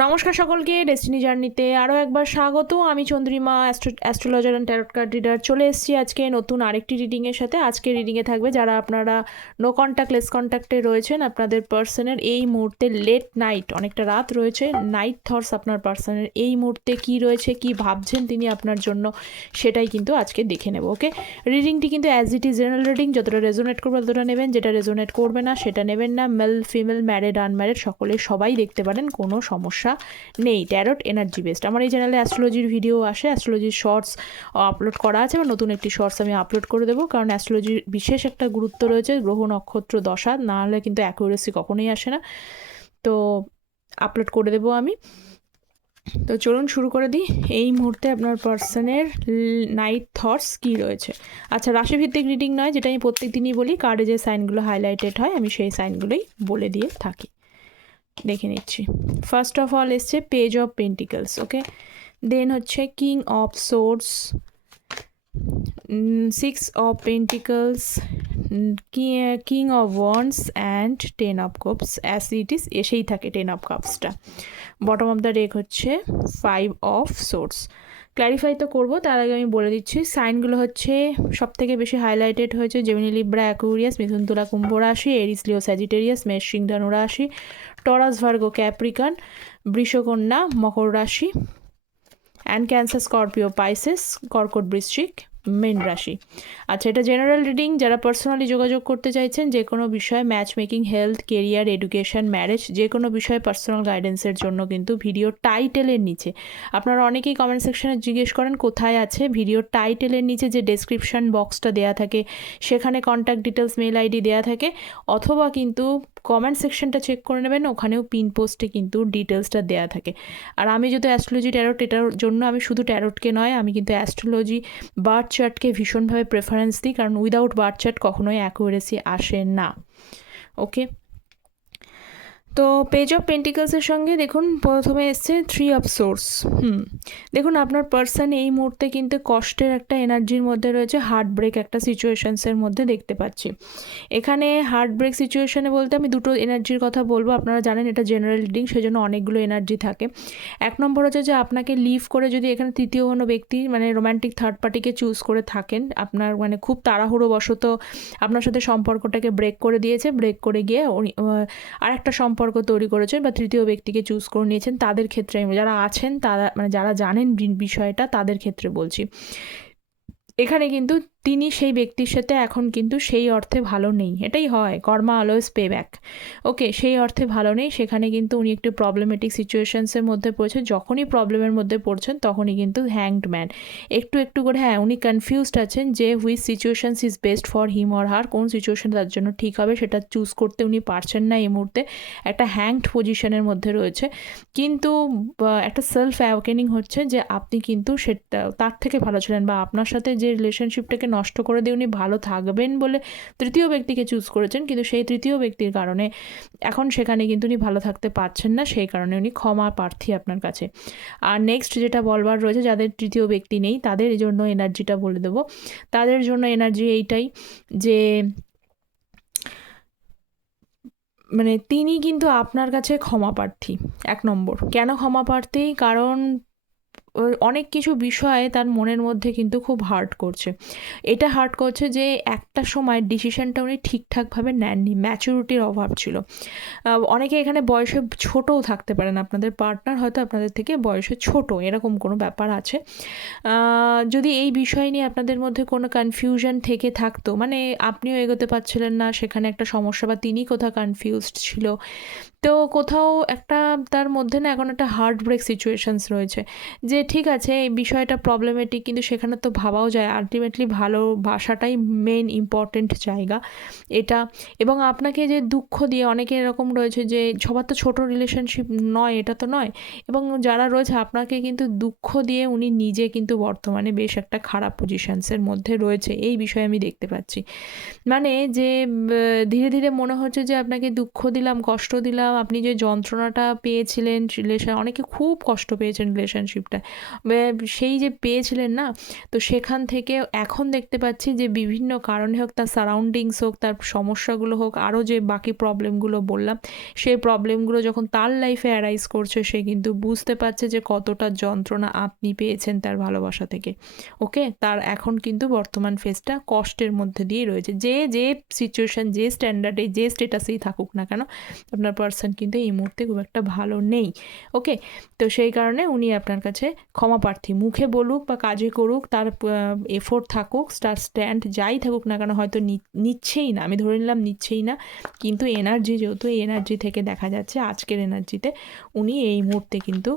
নমস্কার সকলকে ডেস্টিনি জার্নিতে আরও একবার স্বাগত আমি Chandrima astrologer and tarot card reader চলে এসেছি আজকে নতুন আরেকটি রিডিংয়ের সাথে। আজকে রিডিংয়ে থাকবে যারা আপনারা নো কন্ট্যাক্ট লেস কন্ট্যাক্টে রয়েছেন, আপনাদের পার্সনের এই মুহূর্তে লেট নাইট অনেকটা রাত রয়েছে নাইট থটস আপনার পার্সনের এই মুহূর্তে কি রয়েছে, কি ভাবছেন তিনি আপনার জন্য, সেটাই কিন্তু আজকে দেখে নেব ওকে রিডিংটি কিন্তু as it is general reading যতটা রেজোনেট করবে ততটা নেবেন, যেটা রেজোনেট করবে না সেটা নেবেন না। মেল ফিমেল ম্যারিড আনম্যারিড সকলে সবাই দেখতে পারেন, কোনো সমস্যা নেই। ট্যারট এনার্জি বেসড আমার এই চ্যানেলে অ্যাস্ট্রোলজির ভিডিও আসে অ্যাস্ট্রোলজির শর্টস আপলোড করা আছে বা নতুন একটি শর্টস আমি আপলোড করে দেবো। কারণ অ্যাস্ট্রোলজির বিশেষ একটা গুরুত্ব রয়েছে, গ্রহ নক্ষত্র দশা। না হলে কিন্তু অ্যাকুরেসি কখনোই আসে না। তো আপলোড করে দেবো আমি। তো চলুন শুরু করে দিই। এই মুহূর্তে আপনার পার্সনের নাইট থটস কী রয়েছে? আচ্ছা রাশিভিত্তিক রিডিং নয়, যেটা আমি প্রত্যেক দিনই বলি কার্ডে যে সাইনগুলো হাইলাইটেড হয়, আমি সেই সাইনগুলোই বলে দিয়ে থাকি। দেখে নিচ্ছি। ফার্স্ট অফ অল এসছে page of pentacles okay then হচ্ছে king of swords six of pentacles king of wands and ten of cups as it is এসেই থাকে টেন অফ কাপসটা বটম অফ দ্য ডেক হচ্ছে ফাইভ অফ সোর্স ক্ল্যারিফাই তো করব, তার আগে আমি বলে দিচ্ছি, সাইনগুলো হচ্ছে সব থেকে বেশি হাইলাইটেড হয়েছে জেমিনি লিব্রা অ্যাকুরিয়াস মিথুন তুলা কুম্ভ রাশি এরিসলিও স্যাজিটেরিয়াস মেষ সিংধানু রাশি টরাস ভার্গো ক্যাপ্রিকান বৃষকন্যা মকর রাশি অ্যান্ড ক্যান্সার স্করপিও পাইসেস কর্কট বৃশ্চিক মেন রাশি। আচ্ছা এটা জেনারেল রিডিং যারা পার্সোনালি যোগাযোগ করতে চাইছেন, যে কোনো বিষয়ে match making health career education marriage যে কোনো বিষয়ে পার্সোনাল গাইডেন্সের জন্য কিন্তু ভিডিও টাইটেলের নিচে। আপনারা অনেকেই কমেন্ট সেকশনে জিজ্ঞেস করেন, কোথায় আছে? ভিডিও টাইটেলের নিচে যে ডেসক্রিপশন বক্সটা দেওয়া থাকে, সেখানে কন্ট্যাক্ট ডিটেলস মেল আইডি দেওয়া থাকে, অথবা কিন্তু কমেন্ট সেকশনটা চেক করে নেবেন, ওখানেও পিন পোস্টে কিন্তু ডিটেলসটা দেওয়া থাকে। আর আমি যদি অ্যাস্ট্রোলজি ট্যারোট এটার জন্য আমি শুধু ট্যারোটকে নয়, আমি কিন্তু অ্যাস্ট্রোলজি বার্থ চার্টকে ভীষণভাবে প্রেফারেন্স দিই কারণ উইদাউট বার্থ চার্ট কখনোই অ্যাকুরেসি আসে না। ওকে তো পেজ অফ পেন্টিকলসের সঙ্গে দেখুন, প্রথমে এসছে থ্রি অফ সোর্স হুম, দেখুন আপনার পার্সন এই মুহূর্তে কিন্তু কষ্টের একটা এনার্জির মধ্যে রয়েছে হার্ট ব্রেক একটা সিচুয়েশনসের মধ্যে দেখতে পাচ্ছি। এখানে হার্ট ব্রেক সিচুয়েশনে বলতে আমি দুটো এনার্জির কথা বলব, আপনারা জানেন এটা জেনারেল রিডিং সেজন্য অনেকগুলো এনার্জি থাকে। এক নম্বর হচ্ছে যে আপনাকে লিভ করে যদি এখানে তৃতীয় কোনো ব্যক্তি মানে রোম্যান্টিক থার্ড পার্টিকে চুজ করে থাকেন, আপনার মানে খুব তাড়াহুড়ো বশত আপনার সাথে সম্পর্কটাকে ব্রেক করে দিয়েছে ব্রেক করে গিয়ে আর একটা সম্পর্ক সম্পর্ক তৈরি করেছেন বা তৃতীয় ব্যক্তিকে চুজ করে নিয়েছেন, তাদের ক্ষেত্রে যারা আছেন, তারা মানে যারা জানেন বিষয়টা, তাদের ক্ষেত্রে বলছি। এখানে কিন্তু তিনি সেই ব্যক্তির সাথে এখন কিন্তু সেই অর্থে ভালো নেই। এটাই হয়। Karma always pay back okay, সেই অর্থে ভালো নেই। সেখানে কিন্তু উনি একটু প্রবলেমেটিক সিচুয়েশনসের মধ্যে পড়ছে যখনই প্রবলেমের মধ্যে পড়ছেন, তখনই কিন্তু হ্যাংড ম্যান একটু একটু করে হ্যাঁ উনি কনফিউজড আছেন যে which situations is best for him or her কোন সিচুয়েশন তার জন্য ঠিক হবে, সেটা চুজ করতে উনি পারছেন না এই মুহূর্তে। একটা হ্যাংড পজিশনের মধ্যে রয়েছে। কিন্তু একটা সেলফ অ্যাওকেনিং হচ্ছে যে আপনি কিন্তু সেটা, তার থেকে ভালো ছিলেন বা আপনার সাথে যে রিলেশনশিপটাকে নষ্ট করে দিয়ে উনি ভালো থাকবেন বলে তৃতীয় ব্যক্তিকে চুজ করেছেন। কিন্তু সেই তৃতীয় ব্যক্তির কারণে এখন সেখানে কিন্তু উনি ভালো থাকতে পারছেন না, সেই কারণে উনি ক্ষমা প্রার্থী আপনার কাছে। আর নেক্সট যেটা বলবার রয়েছে, যাদের তৃতীয় ব্যক্তি নেই, তাদের জন্য এনার্জিটা বলে দেবো। তাদের জন্য এনার্জি এইটাই যে মানে তিনি কিন্তু আপনার কাছে ক্ষমা প্রার্থী, এক নম্বর। কেন ক্ষমা প্রার্থী? কারণ অনেক কিছু বিষয়ে তার মনের মধ্যে কিন্তু খুব হার্ট করছে। এটা হার্ট করছে যে একটা সময় ডিসিশনটা উনি ঠিকঠাকভাবে নেননি ম্যাচুরিটির অভাব ছিল। অনেকে এখানে বয়সে ছোটও থাকতে পারেন, আপনাদের পার্টনার হয়তো আপনাদের থেকে বয়সে ছোট, এরকম কোনো ব্যাপার আছে। যদি এই বিষয় নিয়ে আপনাদের মধ্যে কোনো কনফিউশন থেকে থাকতো মানে আপনিও এগোতে পারছিলেন না, সেখানে একটা সমস্যা বা তিনি কোথাও কনফিউজড ছিল তো কোথাও একটা তার মধ্যে না এখন একটা হার্ট ব্রেক সিচুয়েশানস রয়েছে। যে ঠিক আছে, এই বিষয়টা প্রবলেমেটিক কিন্তু সেখানে তো ভাবাও যায়। আলটিমেটলি ভালো ভাষাটাই মেন ইম্পর্টেন্ট জায়গা এটা। এবং আপনাকে যে দুঃখ দিয়ে অনেকে এরকম রয়েছে যে সবার তো ছোটো রিলেশনশিপ নয়, এটা তো নয়। এবং যারা রয়েছে, আপনাকে কিন্তু দুঃখ দিয়ে উনি নিজে কিন্তু বর্তমানে বেশ একটা খারাপ পজিশানসের মধ্যে রয়েছে। এই বিষয়ে আমি দেখতে পাচ্ছি। মানে যে ধীরে ধীরে মনে হচ্ছে যে আপনাকে দুঃখ দিলাম, কষ্ট দিলাম আপনি যে যন্ত্রণাটা পেয়েছিলেন রিলেশন অনেকে খুব কষ্ট পেয়েছেন রিলেশনশিপটা সেই যে পেয়েছিলেন না, তো সেখান থেকে এখন দেখতে পাচ্ছি যে বিভিন্ন কারণে হোক, তার সারাউন্ডিংস হোক, তার সমস্যাগুলো হোক, আরও যে বাকি প্রবলেমগুলো বললাম, সেই প্রবলেমগুলো যখন তার লাইফে অ্যারাইজ করছে, সে কিন্তু বুঝতে পারছে যে কতটা যন্ত্রণা আপনি পেয়েছেন তার ভালোবাসা থেকে। ওকে? তার এখন কিন্তু বর্তমান ফেজটা কষ্টের মধ্যে দিয়েই রয়েছে। যে যে সিচুয়েশান যে স্ট্যান্ডার্ডে যে স্টেটাসেই থাকুক না কেন, আপনার পার্সন কিন্তু এই মুহূর্তে খুব একটা ভালো নেই। ওকে? তো সেই কারণে উনি আপনার কাছে ক্ষমা প্রার্থী। মুখে বলুক বা কাজে করুক, তার এফোর্ট থাকুক, তার স্ট্যান্ড যাই থাকুক না কেন হয়তো নিচ্ছেই না। আমি ধরে নিলাম নিচ্ছেই না। কিন্তু এনার্জি যেহেতু এই এনার্জি থেকে দেখা যাচ্ছে, আজকের এনার্জিতে উনি এই মুহূর্তে কিন্তু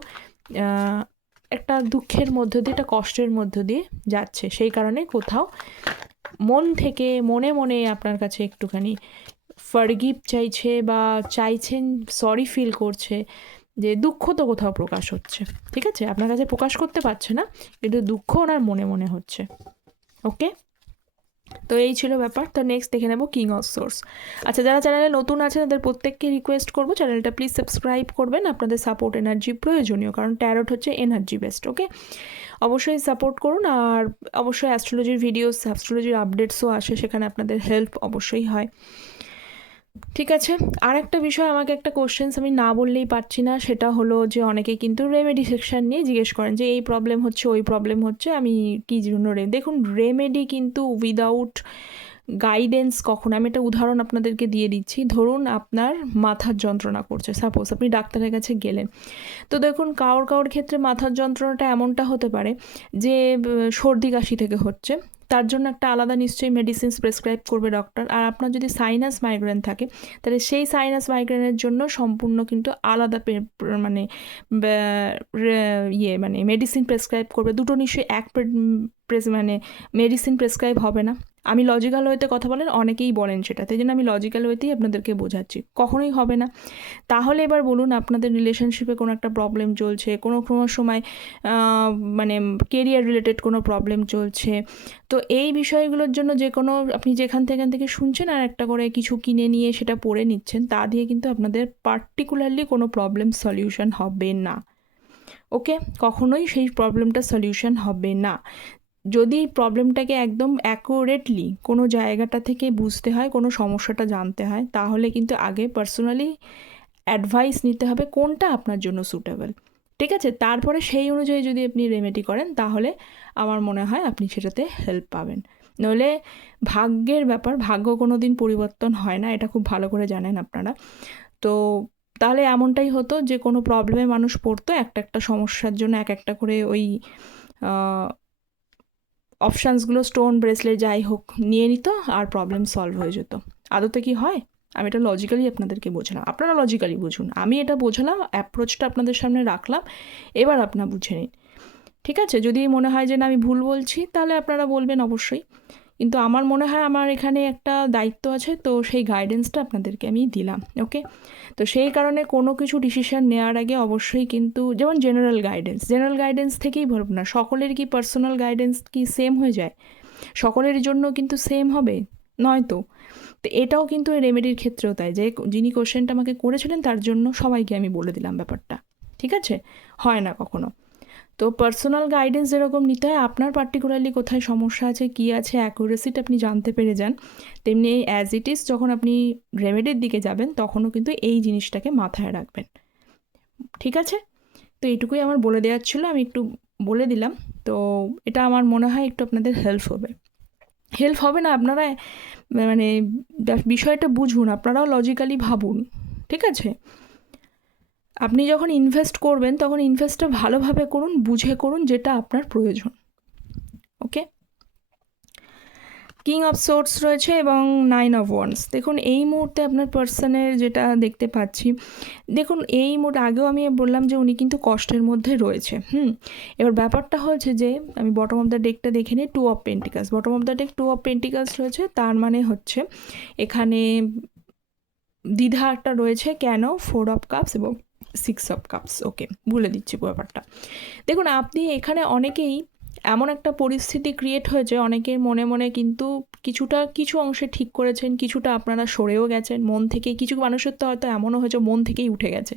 একটা দুঃখের মধ্য দিয়ে, একটা কষ্টের মধ্য দিয়ে যাচ্ছে। সেই কারণে কোথাও মন থেকে, মনে মনে আপনার কাছে একটুখানি ফারগিভ চাইছে বা চাইছেন সরি ফিল করছে যে দুঃখ তো কোথাও প্রকাশ হচ্ছে। ঠিক আছে? আপনার কাছে প্রকাশ করতে পারছে না, কিন্তু দুঃখ ওনার মনে মনে হচ্ছে। ওকে তো এই ছিল ব্যাপার। তো নেক্সট দেখে নেব কিং অফ সোর্স আচ্ছা যারা চ্যানেলে নতুন আছে তাদের প্রত্যেককে রিকোয়েস্ট করব চ্যানেলটা প্লিজ সাবস্ক্রাইব করবেন। আপনাদের সাপোর্ট এনার্জি প্রয়োজনীয়, কারণ ট্যারট হচ্ছে এনার্জি বেস্ট ওকে অবশ্যই সাপোর্ট করুন, আর অবশ্যই অ্যাস্ট্রোলজির ভিডিওস অ্যাস্ট্রোলজির আপডেটসও আসে, সেখানে আপনাদের হেল্প অবশ্যই হয়। ঠিক আছে আর একটা বিষয়, আমাকে একটা কোশ্চেন্স আমি না বললেই পারছি না, সেটা হলো যে অনেকে কিন্তু রেমেডি সেকশান নিয়ে জিজ্ঞেস করেন যে এই প্রবলেম হচ্ছে, ওই প্রবলেম হচ্ছে, আমি কী জন্য রে দেখুন রেমেডি কিন্তু উইদাউট গাইডেন্স কখন? আমি একটা উদাহরণ আপনাদেরকে দিয়ে দিচ্ছি। ধরুন আপনার মাথার যন্ত্রণা করছে সাপোজ আপনি ডাক্তারের কাছে গেলেন। তো দেখুন কারোর কাউর ক্ষেত্রে মাথার যন্ত্রণাটা এমনটা হতে পারে যে সর্দি কাশি থেকে হচ্ছে। তার জন্য একটা আলাদা নিশ্চয়ই মেডিসিনস প্রেসক্রাইব করবে ডক্টর আর আপনার যদি সাইনাস মাইগ্রেন থাকে, তাহলে সেই সাইনাস মাইগ্রেনের জন্য সম্পূর্ণ কিন্তু আলাদা মানে ইয়ে মানে মেডিসিন প্রেসক্রাইব করবে। দুটো নিশ্চয়ই এক মানে মেডিসিন প্রেসক্রাইব হবে না। আমি লজিক্যাল ওয়েতে কথা বলেন অনেকেই বলেন সেটা, তাই জন্য আমি লজিক্যাল ওয়েতেই আপনাদেরকে বোঝাচ্ছি। কখনোই হবে না। তাহলে এবার বলুন আপনাদের রিলেশনশিপে কোনো একটা প্রবলেম চলছে, কোনো কোনো সময় মানে কেরিয়ার রিলেটেড কোনো প্রবলেম চলছে। তো এই বিষয়গুলোর জন্য যে কোনো, আপনি যেখান থেকে থেকে শুনছেন আর একটা করে কিছু কিনে নিয়ে সেটা পড়ে নিচ্ছেন, তা দিয়ে কিন্তু আপনাদের পার্টিকুলারলি কোনো প্রবলেম সলিউশন হবে না। ওকে কখনোই সেই প্রবলেমটা সলিউশন হবে না। যদি প্রবলেমটাকে একদম অ্যাকুরেটলি কোনো জায়গাটা থেকে বুঝতে হয়, কোনো সমস্যাটা জানতে হয়, তাহলে কিন্তু আগে পার্সোনালি অ্যাডভাইস নিতে হবে কোনটা আপনার জন্য সুটেবল ঠিক আছে? তারপরে সেই অনুযায়ী যদি আপনি রেমেডি করেন, তাহলে আমার মনে হয় আপনি সেটাতে হেল্প পাবেন। নইলে ভাগ্যের ব্যাপার, ভাগ্য কোনো দিন পরিবর্তন হয় না, এটা খুব ভালো করে জানেন আপনারা। তো তাহলে এমনটাই হতো যে কোনো প্রবলেমে মানুষ পড়তো, একটা একটা সমস্যার জন্য এক একটা করে ওই অপশানসগুলো স্টোন, ব্রেসলেট, যাই হোক, নিয়ে নিত আর প্রবলেম সলভ হয়ে যেত। আদতে কি হয়? আমি এটা লজিক্যালি আপনাদেরকে বোঝালাম। আপনারা লজিক্যালি বুঝুন। আমি এটা বোঝালাম অ্যাপ্রোচটা আপনাদের সামনে রাখলাম। এবার আপনারা বুঝে নিন। ঠিক আছে? যদি মনে হয় যে না, আমি ভুল বলছি, তাহলে আপনারা বলবেন অবশ্যই। কিন্তু আমার মনে হয় আমার এখানে একটা দায়িত্ব আছে, তো সেই গাইডেন্সটা আপনাদেরকে আমি দিলাম ওকে তো সেই কারণে কোনো কিছু ডিসিশান নেওয়ার আগে অবশ্যই কিন্তু যেমন জেনারেল গাইডেন্স জেনারেল গাইডেন্স থেকেই বলব না, সকলের কি পার্সোনাল গাইডেন্স কি সেম হয়ে যায়? সকলের জন্য কিন্তু সেম হবে? নয় তো। তো এটাও কিন্তু রেমেডির ক্ষেত্রেও তাই, যে যিনি কোশ্চেনটা আমাকে করেছিলেন তার জন্য সবাইকে আমি বলে দিলাম ব্যাপারটা, ঠিক আছে? হয় না কখনো। তো পার্সোনাল গাইডেন্স যেরকম নিতে হয়, আপনার পার্টিকুলারলি কোথায় সমস্যা আছে, কী আছে অ্যাকুরেসিটা আপনি জানতে পেরে যান। তেমনি অ্যাজ ইট ইজ যখন আপনি রেমেডির দিকে যাবেন, তখনও কিন্তু এই জিনিসটাকে মাথায় রাখবেন। ঠিক আছে? তো এইটুকুই আমার বলে দেওয়ার ছিল, আমি একটু বলে দিলাম। তো এটা আমার মনে হয় একটু আপনাদের হেল্প হবে। হেল্প হবে না, আপনারা মানে বিষয়টা বুঝুন, আপনারাও লজিক্যালি ভাবুন। ঠিক আছে? আপনি যখন ইনভেস্ট করবেন, তখন ইনভেস্টটা ভালোভাবে করুন, বুঝে করুন যেটা আপনার প্রয়োজন। ওকে কিং অফ সোর্স রয়েছে এবং নাইন অফ ওয়ান্স দেখুন, এই মুহূর্তে আপনার পার্সনের যেটা দেখতে পাচ্ছি, দেখুন, এই মুহূর্তে আগেও আমি বললাম যে উনি কিন্তু কষ্টের মধ্যে রয়েছে। হুম? এবার ব্যাপারটা হচ্ছে যে, আমি বটম অফ দ্য ডেকটা দেখে নিই two of pentacles bottom of the deck two of pentacles রয়েছে, তার মানে হচ্ছে, এখানে দ্বিধা একটা রয়েছে, কেন? ফোর অফ কাপস এবং সিক্স অফ কাপস ওকে ভুলে দিচ্ছি ব্যাপারটা। দেখুন, আপনি এখানে অনেকেই এমন একটা পরিস্থিতি ক্রিয়েট হয়েছে, অনেকের মনে মনে কিন্তু কিছুটা, কিছু অংশে ঠিক করেছেন, কিছুটা আপনারা সরেও গেছেন, মন থেকে কিছু মানুষের তো হয়তো এমনও হয়েছে, মন থেকেই উঠে গেছে।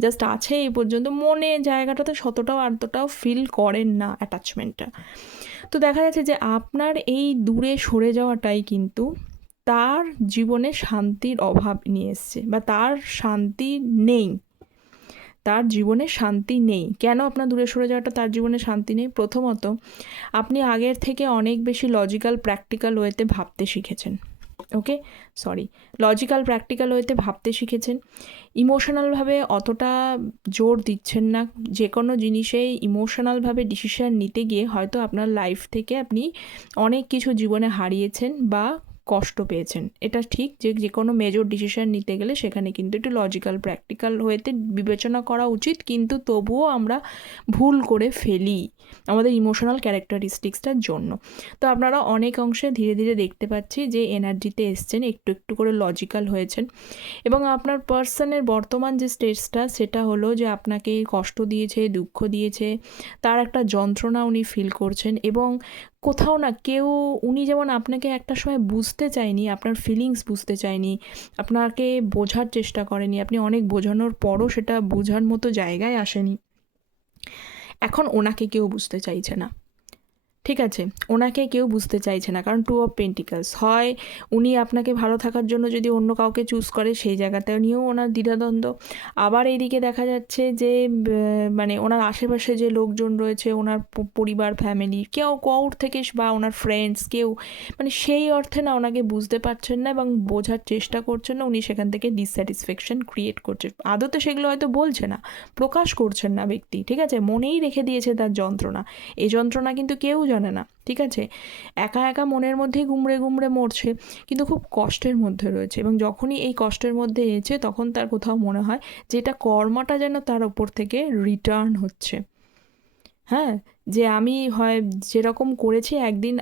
জাস্ট আছে এই পর্যন্ত, মনে জায়গাটাতে শতটাও আর্তটাও ফিল করেন না অ্যাটাচমেন্টটা তো দেখা যাচ্ছে যে আপনার এই দূরে সরে যাওয়াটাই কিন্তু তার জীবনে শান্তির অভাব নিয়ে এসছে, বা তার শান্তি নেই। তার জীবনে শান্তি নেই। কেন আপনার দূরে সরে যাওয়াটা তার জীবনে শান্তি নেই? প্রথমত, আপনি আগের থেকে অনেক বেশি লজিক্যাল প্র্যাকটিক্যাল ওয়েতে ভাবতে শিখেছেন। ওকে সরি লজিক্যাল প্র্যাকটিক্যাল ওয়েতে ভাবতে শিখেছেন। ইমোশনালভাবে অতটা জোর দিচ্ছেন না। যে কোনো জিনিসেই ইমোশনালভাবে ডিসিশান নিতে গিয়ে হয়তো আপনার লাইফ থেকে আপনি অনেক কিছু জীবনে হারিয়েছেন বা কষ্ট পেয়েছেন। এটা ঠিক যে যে কোনো মেজর ডিসিশন নিতে গেলে সেখানে কিন্তু একটু লজিক্যাল প্র্যাকটিক্যাল হয়েতে বিবেচনা করা উচিত। কিন্তু তবুও আমরা ভুল করে ফেলি আমাদের ইমোশনাল ক্যারেক্টারিস্টিক্সটার জন্য। তো আপনারা অনেক অংশে ধীরে ধীরে দেখতে পাচ্ছি যে এনার্জিতে এসছেন, একটু একটু করে লজিক্যাল হয়েছেন। এবং আপনার পার্সনের বর্তমান যে স্টেজটা সেটা হলো যে আপনাকে কষ্ট দিয়েছে, দুঃখ দিয়েছে, তার একটা যন্ত্রণা উনি ফিল করছেন এবং কোথাও না কেউ, উনি যেমন আপনাকে একটা সময় বুঝতে চায়নি, আপনার ফিলিংস বুঝতে চায়নি, আপনাকে বোঝার চেষ্টা করেনি, আপনি অনেক বোঝানোর পরও সেটা বোঝার মতো জায়গায় আসেনি। এখন ওনাকে কেউ বুঝতে চাইছে না। ঠিক আছে, ওনাকে কেউ বুঝতে চাইছে না। কারণ টু অফ পেন্টিকালস হয় উনি আপনাকে ভালো থাকার জন্য যদি অন্য কাউকে চুজ করে, সেই জায়গাতে নিয়েও ওনার দ্বিধাদ্বন্দ্ব। আবার এইদিকে দেখা যাচ্ছে যে মানে ওনার আশেপাশে যে লোকজন রয়েছে, ওনার পরিবার ফ্যামিলি কেউ কৌর থেকে বা ওনার ফ্রেন্ডস কেউ মানে সেই অর্থে না ওনাকে বুঝতে পারছেন না এবং বোঝার চেষ্টা করছেন না, উনি সেখান থেকে ডিসস্যাটিসফ্যাকশন ক্রিয়েট করছে। আদতে সেগুলো হয়তো বলছে না, প্রকাশ করছেন না ব্যক্তি, ঠিক আছে? মনেই রেখে দিয়েছে তার যন্ত্রণা। এই যন্ত্রণা কিন্তু কেউ জানে না, ঠিক আছে? একা একা মনের মধ্যেই গুমড়ে গুমড়ে মরছে, কিন্তু খুব কষ্টের মধ্যে রয়েছে এবং যখনই এই কষ্টের মধ্যে এসেছে তখন তার কোথাও মনে হয় যে এটা কর্মটা যেন তার ওপর থেকে রিটার্ন হচ্ছে। হ্যাঁ? যে আমি হয় যেরকম করেছি একদিন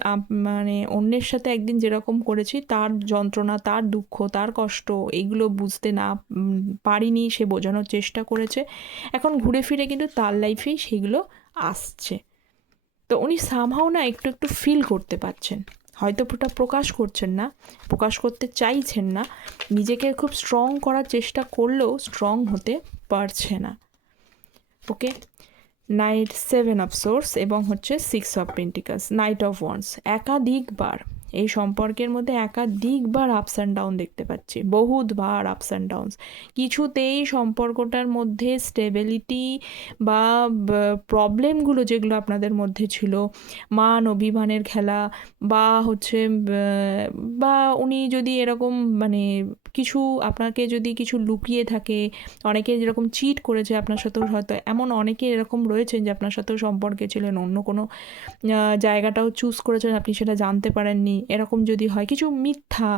মানে অন্যের সাথে একদিন যেরকম করেছি, তার যন্ত্রণা, তার দুঃখ, তার কষ্ট এইগুলো বুঝতে না পারিনি, সে বোঝানোর চেষ্টা করেছে। এখন ঘুরে ফিরে কিন্তু তার লাইফেই সেগুলো আসছে। তো উনি সামহাও না একটু একটু ফিল করতে পারছেন। হয়তো ওটা প্রকাশ করছেন না, প্রকাশ করতে চাইছেন না, নিজেকে খুব স্ট্রং করার চেষ্টা করলেও স্ট্রং হতে পারছে না। Okay knight seven of swords এবং হচ্ছে six of pentacles knight of wands একাধিকবার। এই সম্পর্কের মধ্যে একাধিকবার আপস অ্যান্ড ডাউন দেখতে পাচ্ছি বহুতবার আপস অ্যান্ড ডাউনস কিছুতেই সম্পর্কটার মধ্যে স্টেবিলিটি বা প্রবলেমগুলো যেগুলো আপনাদের মধ্যে ছিল, মান অভিমানের খেলা বা হচ্ছে, বা উনি যদি এরকম মানে কিছু আপনাকে যদি কিছু লুকিয়ে থাকে, অনেকে যেরকম চিট করেছে আপনার সাথেও হয়তো, এমন অনেকে এরকম রয়েছেন যে আপনার সাথেও সম্পর্কে ছিলেন, অন্য কোনো জায়গাটাও চুজ করেছেন, আপনি সেটা জানতে পারেননি এরকম যদি হয়। কিছু মিথ্যা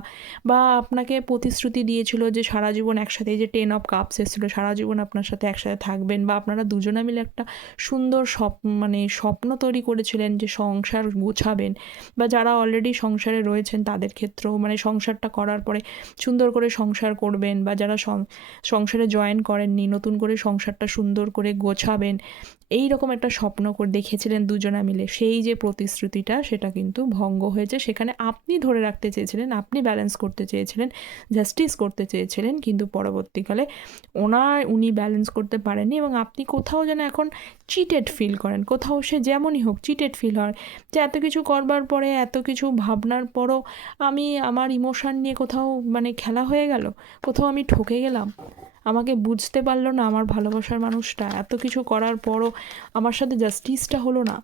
বা আপনাকে প্রতিশ্রুতি দিয়েছিল যে সারা জীবন একসাথে যে টেন অফ কাপস এসেছিল, সারা জীবন আপনার সাথে একসাথে থাকবেন বা আপনারা দুজনে মিলে একটা সুন্দর স্বপ্ন মানে স্বপ্ন তৈরি করেছিলেন যে সংসার গোছাবেন বা যারা অলরেডি সংসারে রয়েছেন তাদের ক্ষেত্রেও মানে সংসারটা করার পরে সুন্দর করে সংসার করবেন বা যারা সংসারে জয়েন করেননি, নতুন করে সংসারটা সুন্দর করে গোছাবেন এই রকম একটা স্বপ্ন দেখেছিলেন দুজনা মিলে। সেই যে প্রতিশ্রুতিটা সেটা কিন্তু ভঙ্গ হয়েছে। সেখানে আপনি ধরে রাখতে চেয়েছিলেন, আপনি ব্যালেন্স করতে চেয়েছিলেন জাস্টিস করতে চেয়েছিলেন, কিন্তু পরবর্তীকালে ওনার, উনি ব্যালেন্স করতে পারেননি এবং আপনি কোথাও যেন এখন চিটেড ফিল করেন। কোথাও সে যেমনই হোক চিটেড ফিল হয় যে এত কিছু করবার পরে, এত কিছু ভাবনার পরও আমি আমার ইমোশান নিয়ে কোথাও মানে খেলা হয়ে গেল, কোথাও আমি ঠকে গেলাম। আমাকে বুঝতে পারল না আমার ভালোবাসার মানুষটা, এত কিছু করার পরও আমার সাথে জাস্টিসটা হলো না।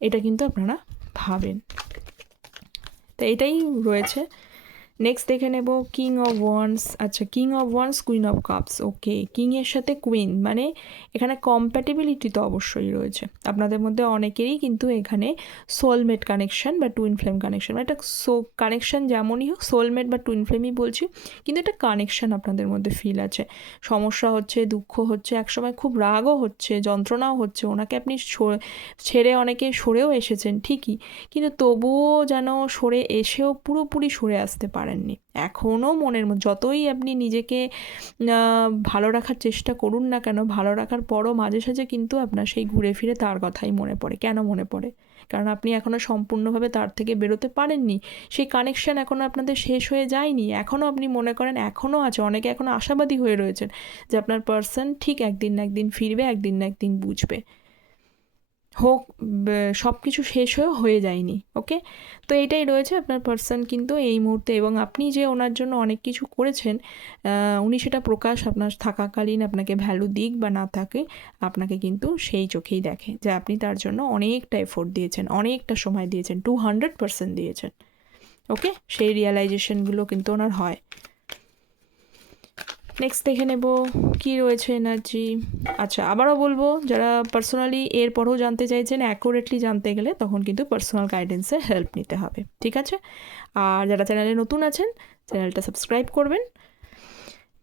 এটা কিন্তু আপনারা ভাবেন। তো এটাই রয়েছে। নেক্সট দেখে নেব কিং অফ ওয়ান্স আচ্ছা king of wands queen of cups okay কিংয়ের সাথে কুইন মানে এখানে কম্প্যাটেবিলিটি তো অবশ্যই রয়েছে। আপনাদের মধ্যে অনেকেরই কিন্তু এখানে সোলমেট কানেকশন বা টুইন ফ্লেম কানেকশন মানে একটা সো কানেকশন যেমনই হোক সোলমেট বা টুইন ফ্লেমই বলছি, কিন্তু এটা কানেকশন আপনাদের মধ্যে ফিল আছে। সমস্যা হচ্ছে, দুঃখ হচ্ছে, একসময় খুব রাগও হচ্ছে, যন্ত্রণাও হচ্ছে, ওনাকে আপনি ছেড়ে অনেকে সরেও এসেছেন ঠিকই, কিন্তু তবুও যেন সরে এসেও পুরোপুরি সরে আসতে পারে পারেননি। এখনও মনের যতই আপনি নিজেকে ভালো রাখার চেষ্টা করুন না কেন, ভালো রাখার পরও মাঝে সাঝে কিন্তু আপনার সেই ঘুরে ফিরে তার কথাই মনে পড়ে। কেন মনে পড়ে? কারণ আপনি এখনও সম্পূর্ণভাবে তার থেকে বেরোতে পারেননি। সেই কানেকশন এখনও আপনাদের শেষ হয়ে যায়নি। এখনও আপনি মনে করেন এখনও আছে, অনেকে এখনও আশাবাদী হয়ে রয়েছেন যে আপনার পার্সন ঠিক একদিন না একদিন ফিরবে, একদিন না একদিন বুঝবে। হোক সব কিছু শেষ হয়েও হয়ে যায়নি, ওকে? তো এটাই রয়েছে আপনার পার্সন কিন্তু এই মুহূর্তে এবং আপনি যে ওনার জন্য অনেক কিছু করেছেন উনি সেটা প্রকাশ আপনার থাকাকালীন আপনাকে ভ্যালু দিক বা না থাকে, আপনাকে কিন্তু সেই চোখেই দেখে যে আপনি তার জন্য অনেকটা এফোর্ট দিয়েছেন, অনেকটা সময় দিয়েছেন টু হান্ড্রেড পার্সেন্ট দিয়েছেন, ওকে? সেই রিয়েলাইজেশনগুলো কিন্তু ওনার হয়। নেক্সট দেখে নেব কি রয়েছে এনার্জি। আচ্ছা আবারও বলব, যারা পার্সোনালি এরপরও জানতে চাইছেন অ্যাকুরেটলি জানতে গেলে তখন কিন্তু পার্সোনাল গাইডেন্সের হেল্প নিতে হবে। ঠিক আছে? আর যারা চ্যানেলে নতুন আছেন চ্যানেলটা সাবস্ক্রাইব করবেন।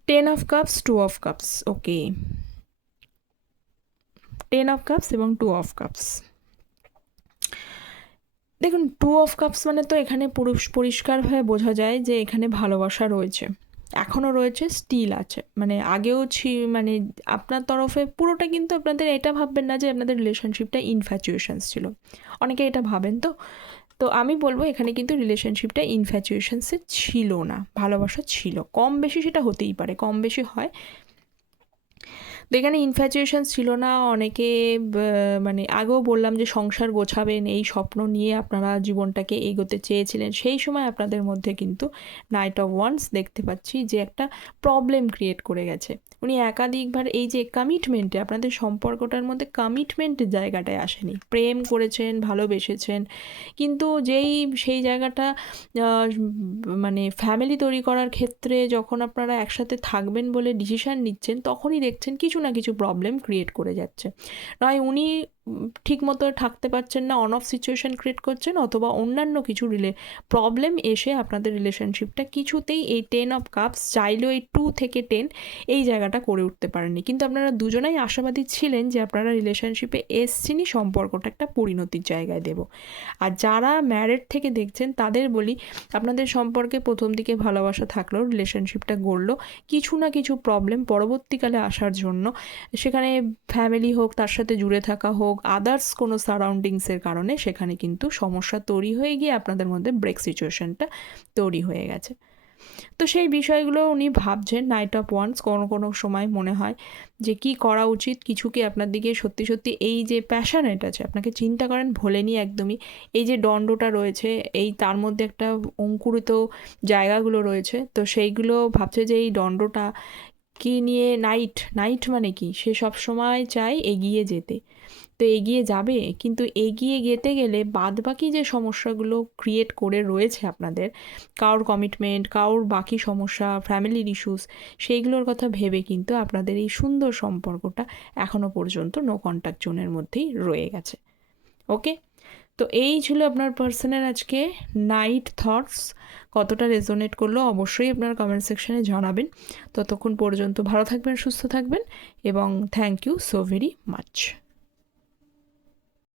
Ten of cups two of cups okay ten of cups এবং টু অফ কাপস দেখুন টু অফ কাপস মানে তো এখানে পুরুষ পরিষ্কারভাবে বোঝা যায় যে এখানে ভালোবাসা রয়েছে। এখনও রয়েছে স্টিল আছে। মানে আগেও ছি মানে আপনার তরফে পুরোটা কিন্তু আপনাদের এটা ভাববেন না যে আপনাদের রিলেশনশিপটা ইনফ্যাচুয়েশনস ছিল। অনেকে এটা ভাবেন তো। তো আমি বলব এখানে কিন্তু রিলেশনশিপটা ইনফ্যাচুয়েশনসে ছিল না, ভালোবাসা ছিল। কম বেশি সেটা হতেই পারে, কম বেশি হয়। তো এখানে ইনফ্যাচুয়েশন ছিল না। অনেকে মানে আগেও বললাম যে সংসার গোছাবেন, এই স্বপ্ন নিয়ে আপনারা জীবনটাকে এগোতে চেয়েছিলেন। সেই সময় আপনাদের মধ্যে কিন্তু নাইট অফ ওয়ান্স দেখতে পাচ্ছি যে একটা প্রবলেম ক্রিয়েট করে গেছে। উনি একাধিকবার এই যে কমিটমেন্টে আপনাদের সম্পর্কটার মধ্যে কমিটমেন্টের জায়গাটায় আসেনি। প্রেম করেছেন, ভালোবেসেছেন, কিন্তু যেই, সেই জায়গাটা মানে ফ্যামিলি তৈরি করার ক্ষেত্রে যখন আপনারা একসাথে থাকবেন বলে ডিসিশান নিচ্ছেন, তখনই দেখছেন কিছু না কিছু প্রবলেম ক্রিয়েট করে যাচ্ছে। নয়, উনি ঠিক মতো থাকতে পারছেন না অন অফ সিচুয়েশন ক্রিয়েট করছেন অথবা অন্যান্য কিছু রিলে প্রবলেম এসে আপনাদের রিলেশনশিপটা কিছুতেই এই টেন অফ কাপস চাইলেও এই টু থেকে টেন এই জায়গাটা করে উঠতে পারেননি। কিন্তু আপনারা দুজনাই আশাবাদী ছিলেন যে আপনারা রিলেশনশিপে এসছেনই সম্পর্কটা একটা পরিণতির জায়গায় দেব। আর যারা ম্যারেড থেকে দেখছেন, তাদের বলি আপনাদের সম্পর্কে প্রথম দিকে ভালোবাসা থাকলেও রিলেশনশিপটা গড়লো, কিছু না কিছু প্রবলেম পরবর্তীকালে আসার জন্য। সেখানে ফ্যামিলি হোক, তার সাথে জুড়ে থাকা হোক আদার্স কোনো সারাউন্ডিংসের কারণে সেখানে কিন্তু সমস্যা তৈরি হয়ে গিয়ে আপনাদের মধ্যে ব্রেক সিচুয়েশনটা তৈরি হয়ে গেছে। তো সেই বিষয়গুলো উনি ভাবছেন নাইট অফ ওয়ান্স কোনো কোনো সময় মনে হয় যে কি করা উচিত, কিছু কি আপনার দিকে সত্যি সত্যি এই যে প্যাশনেট আছে, আপনাকে চিন্তা করেন, ভোলেনি একদমই। এই যে দণ্ডটা রয়েছে, এই তার মধ্যে একটা অঙ্কুরিত জায়গাগুলো রয়েছে, তো সেইগুলো ভাবছে যে এই দণ্ডটা কি নিয়ে নাইট নাইট মানে কি? সে সব সময় চায় এগিয়ে যেতে। তো এগিয়ে যাবে, কিন্তু এগিয়ে যেতে গেলে বাদ বাকি যে সমস্যাগুলো ক্রিয়েট করে রয়েছে আপনাদের, কারোর কমিটমেন্ট কারোর বাকি সমস্যা ফ্যামিলির ইস্যুস সেইগুলোর কথা ভেবে কিন্তু আপনাদের এই সুন্দর সম্পর্কটা এখনও পর্যন্ত নো কন্ট্যাক্ট জোনের মধ্যেই রয়ে গেছে। ওকে তো এই ছিল আপনার পার্সনের আজকে নাইট থটস কতটা রেজোনেট করল অবশ্যই আপনার কমেন্ট সেকশনে জানাবেন। ততক্ষণ পর্যন্ত ভালো থাকবেন, সুস্থ থাকবেন এবং thank you so very much